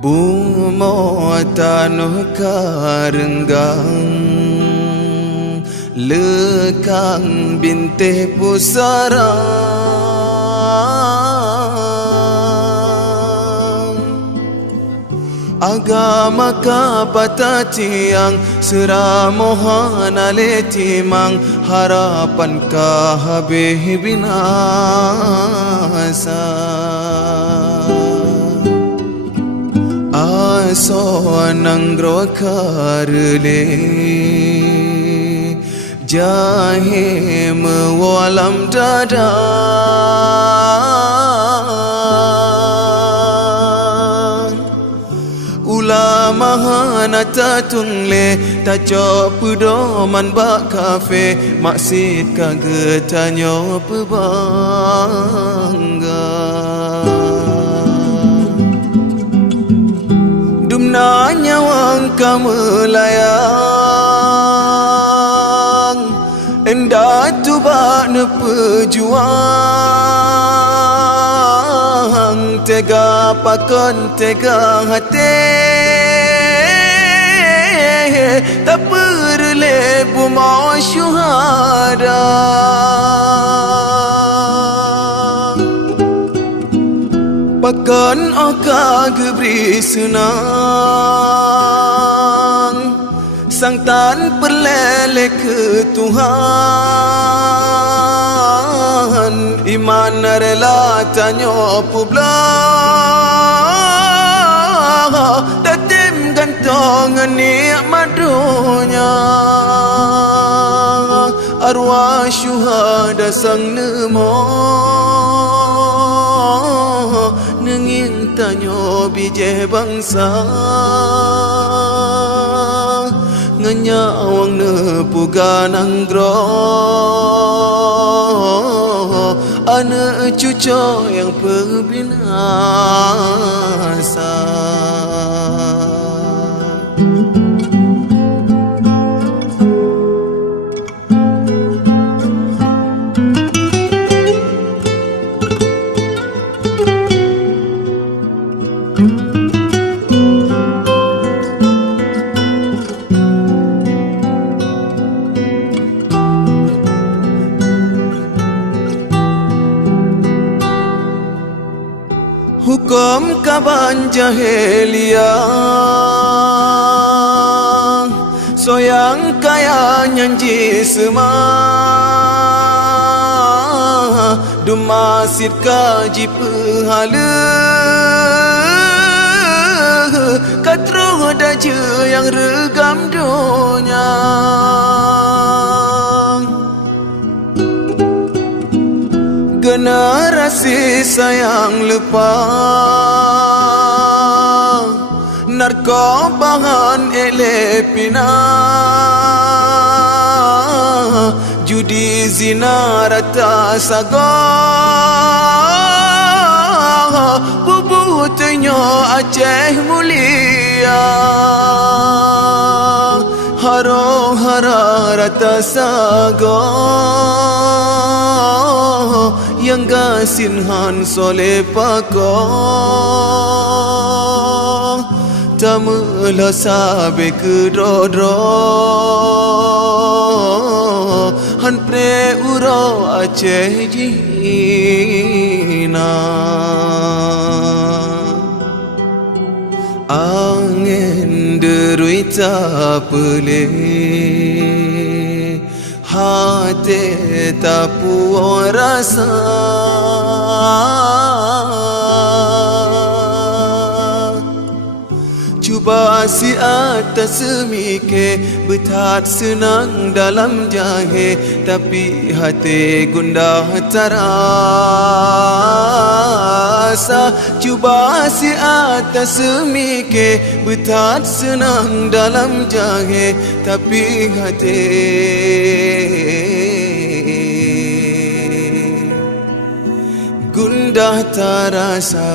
Bumo tanuh karenggang lekang bintih pusara agama kapata tiang seramohan aletimang harapan kahabih binasa aso nanggro karle jahe mewalam dada ulama hanata tungle taco pedoman bak kafe maksid kagetanyo pebangga dumna nyawang kamelayang endah tu bak ne pejuang tega pakon tega hati tak perle buma syuhada pakon oka gebri senang sang tan perlele ke Tuhan iman rela tanyo publah tatim gantongan nikmat dunia arwah syuhada sang nemo nenging tanyo bije bangsa nganyawang nepugan anggro anak cucu yang perbinasa hukum kaban jahelia soyang kaya nyanji sema dumasid kaji pehala katro daje yang regam dunia generasi sayang lupa narkobahan elepina judi zina rata saga bubutenyo Aceh mulia haro hara rata saga yang gasinhan soleh pako tamulah sabe kedodro han pre uro Aceh jina angin derita pelih hati tak puas rasa cuba si atas semike betat senang dalam jahe tapi hati gundah terasa cuba si atas semike betat senang dalam jahe tapi hati gundah terasa